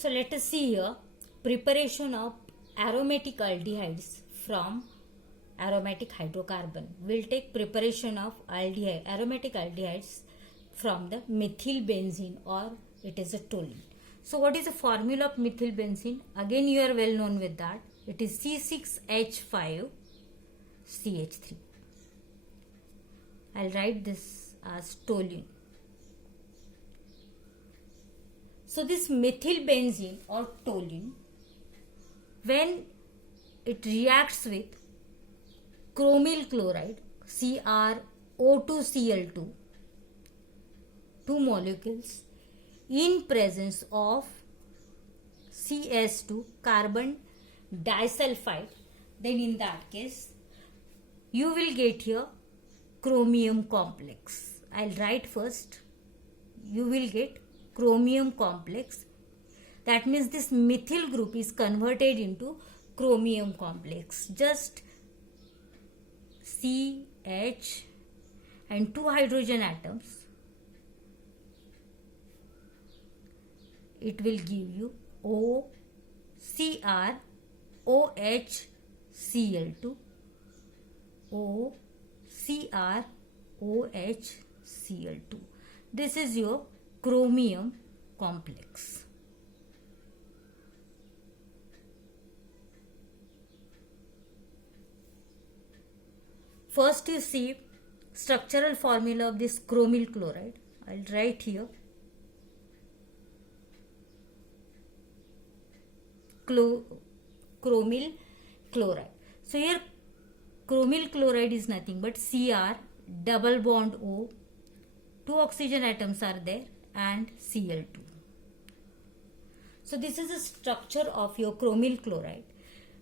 So let us see here preparation of aromatic aldehydes from aromatic hydrocarbon. We'll take preparation of aromatic aldehydes from the methyl benzene, or it is a toluene. So what is the formula of methyl benzene? Again you are well known with that. It is C6H5CH3. I'll write this as toluene. So this methyl benzene or toluene, when it reacts with chromyl chloride CrO2Cl2, two molecules, in presence of CS2 carbon disulfide, then in that case you will get here chromium complex. I'll write first. You will get chromium complex. That means this methyl group is converted into chromium complex. Just CH and two hydrogen atoms. It will give you OCrOHCl2, OCrOHCl2. This is your chromium complex. First you see structural formula of this chromyl chloride. I'll write here. Chromyl chloride. So here chromyl chloride is nothing but Cr double bond O, two oxygen atoms are there, and Cl2. So this is the structure of your chromyl chloride.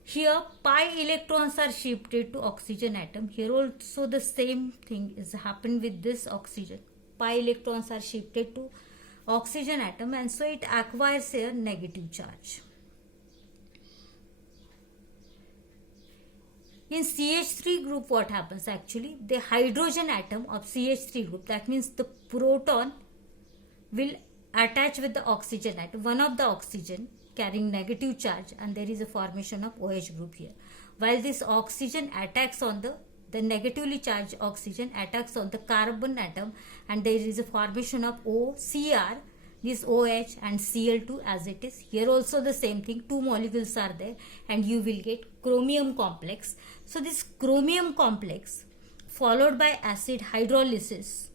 Here pi electrons are shifted to oxygen atom. Here also the same thing is happened with this oxygen. Pi electrons are shifted to oxygen atom, and so it acquires a negative charge. In CH3 group, what happens actually? The hydrogen atom of CH3 group, that means the proton will attach with the oxygen atom, one of the oxygen carrying negative charge, and there is a formation of OH group here. While this oxygen attacks on the negatively charged oxygen attacks on the carbon atom, and there is a formation of OCr, this OH and Cl2 as it is. Here also the same thing, two molecules are there, and you will get chromium complex. So this chromium complex followed by acid hydrolysis,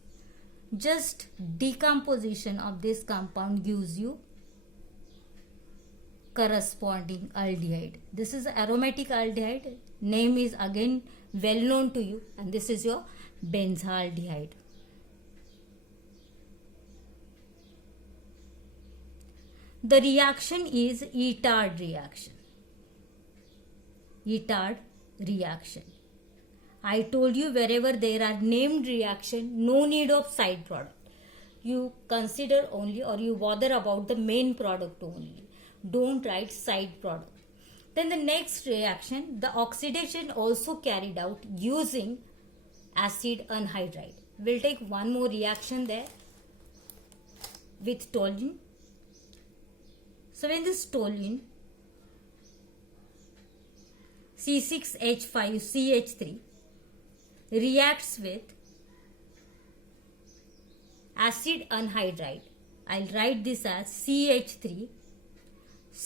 just decomposition of this compound gives you corresponding aldehyde. This is aromatic aldehyde. Name is again well known to you, and this is your benzaldehyde. The reaction is Etard reaction. Etard reaction. I told you wherever there are named reaction, no need of side product. You consider only, or you bother about the main product only. Don't write side product. Then the next reaction, the oxidation also carried out using acid anhydride. We'll take one more reaction there with toluene. So when this toluene C6H5CH3 reacts with acid anhydride, I'll write this as CH3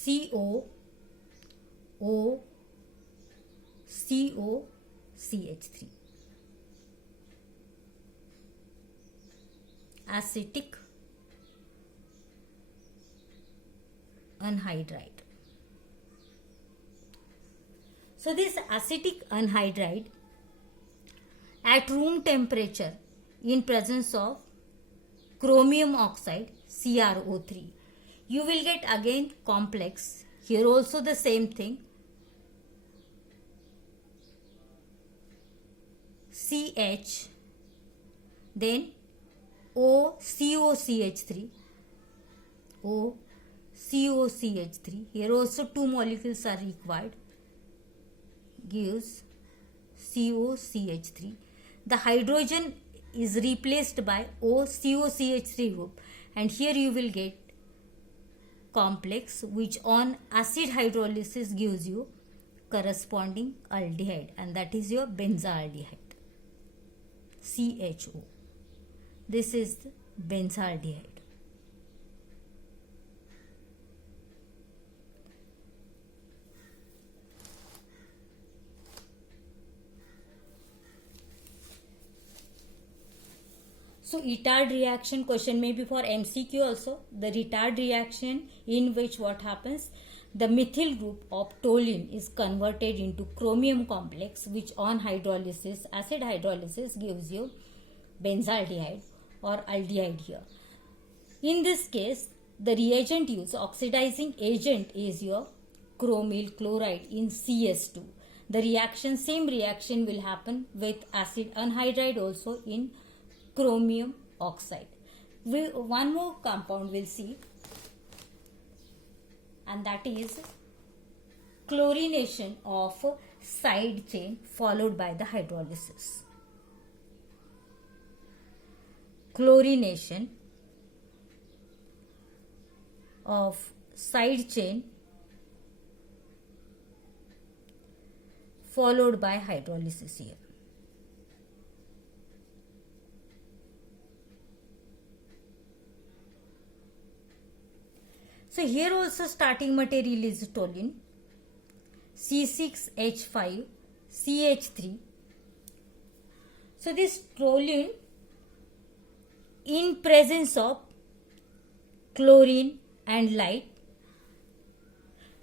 COO COCH3. Acetic anhydride. So this acetic anhydride at room temperature in presence of chromium oxide CrO3, you will get again complex. Here also the same thing, CH, then OCOCH3, OCOCH3. Here also two molecules are required, gives COCH3. The hydrogen is replaced by OCOCH3 group, and here you will get complex which on acid hydrolysis gives you corresponding aldehyde, and that is your benzaldehyde, CHO. This is the benzaldehyde. So retard reaction question may be for MCQ also. The retard reaction in which what happens, the methyl group of toluene is converted into chromium complex which on hydrolysis, acid hydrolysis gives you benzaldehyde or aldehyde here. In this case, the reagent used, oxidizing agent is your chromyl chloride in CS2. The reaction, same reaction will happen with acid anhydride also in chromium oxide. One more compound we'll see, and that is chlorination of side chain followed by the hydrolysis. Chlorination of side chain followed by hydrolysis here. So here also starting material is toluene, C6H5CH3. So this toluene in presence of chlorine and light,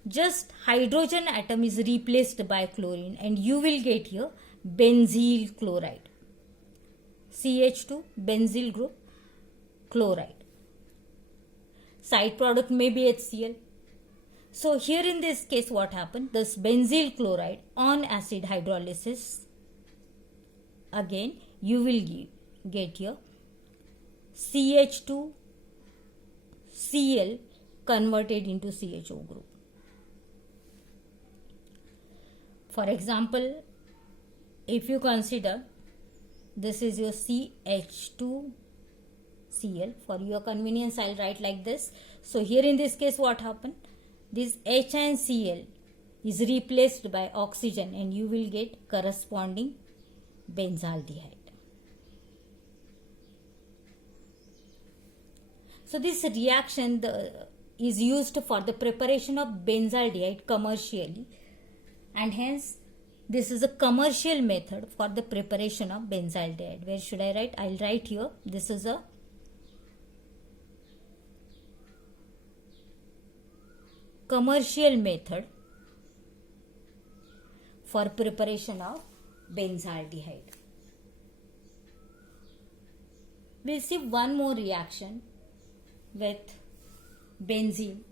just hydrogen atom is replaced by chlorine and you will get here benzyl chloride, CH2 benzyl group chloride. Side product may be HCl. So here in this case what happened, this benzyl chloride on acid hydrolysis, again you will get here CH2Cl converted into CHO group. For example, if you consider this is your CH2Cl, for your convenience I'll write like this. So here in this case what happened, this H and Cl is replaced by oxygen and you will get corresponding benzaldehyde. So this reaction is used for the preparation of benzaldehyde commercially, and hence this is a commercial method for the preparation of benzaldehyde. Where should I write? I'll write here. This is a commercial method for preparation of benzaldehyde. We'll see one more reaction with benzene